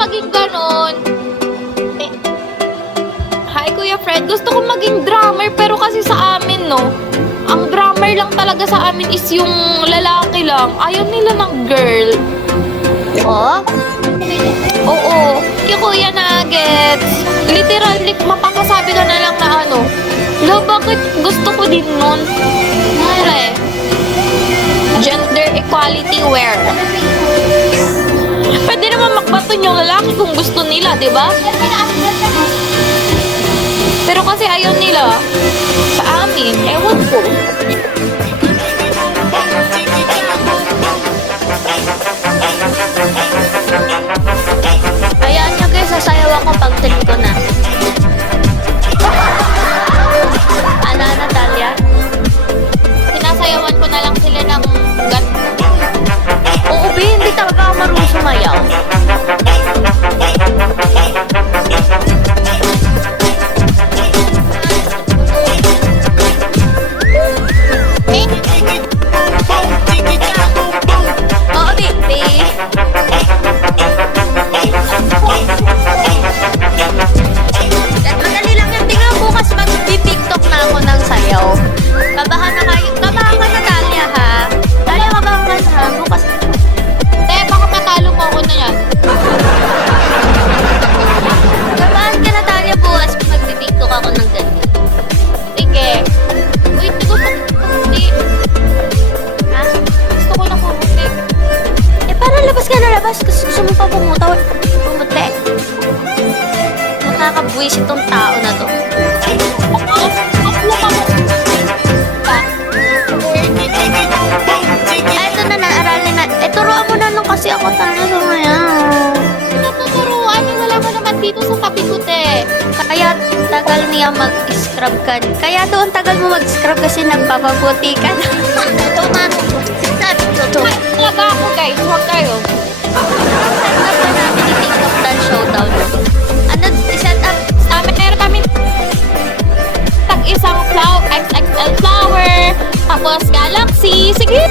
maging ganon. Eh, hi Kuya Fred, gusto ko maging drummer pero kasi sa amin, no? Ang drummer lang talaga sa amin is yung lalaki lang. Ayaw nila ng girl. Oh? Oo. Kaya Kuya Nuggets. Literally, mapakasabi ka na lang na ano. Lo, bakit gusto ko din nun? Mare. Gender equality wear. Pwede naman makbaton yung lalaki kung gusto nila, di ba? Pero kasi ayaw nila. Sa amin, ewan ko. Hayaan nyo guys, sasayaw ako pag trip ko na. Ano, Natalia? Sinasayawan ko na lang sila ng gat. Oo, be, hindi talaga ako marunong sumayaw. Oo, baby. Madali lang yan. Tingnan bukas mag-tiktok na ako ng sayaw. Kabahan na kayo. Kabahan ka, Natalia, ha? Talia, kabahan ka, ha? Bukas. Baka matalo mo ako na yan. Kabahan ka, Natalia, bukas mag-tiktok ako ng ganyan. Sige. Wait, gusto ko hindi. Ha? Gusto ko lang pumunti. Eh, parang labas ka na labas kasi gusto mo pa pumutaw. Pumuti. Nakakabwisit tong tao na to. Ay, ito na, naaralin na. Eh, turuan mo na nung kasi ako talaga sumayaw. Natuturuan eh. Wala mo naman dito sa tabi ko, te. Kaya tagal niya mag-scrub ka. Kaya doon tagal mo mag-scrub kasi nagpapaputi ka na. Ito na. Sabi ko to. Talaga ako, guys. Huwag kayo. Set up na namin yung TikTok Dance Showdown. Ano, i-set up? Meron kami tag-isang XXL flower. Tapos galaxy. Sige!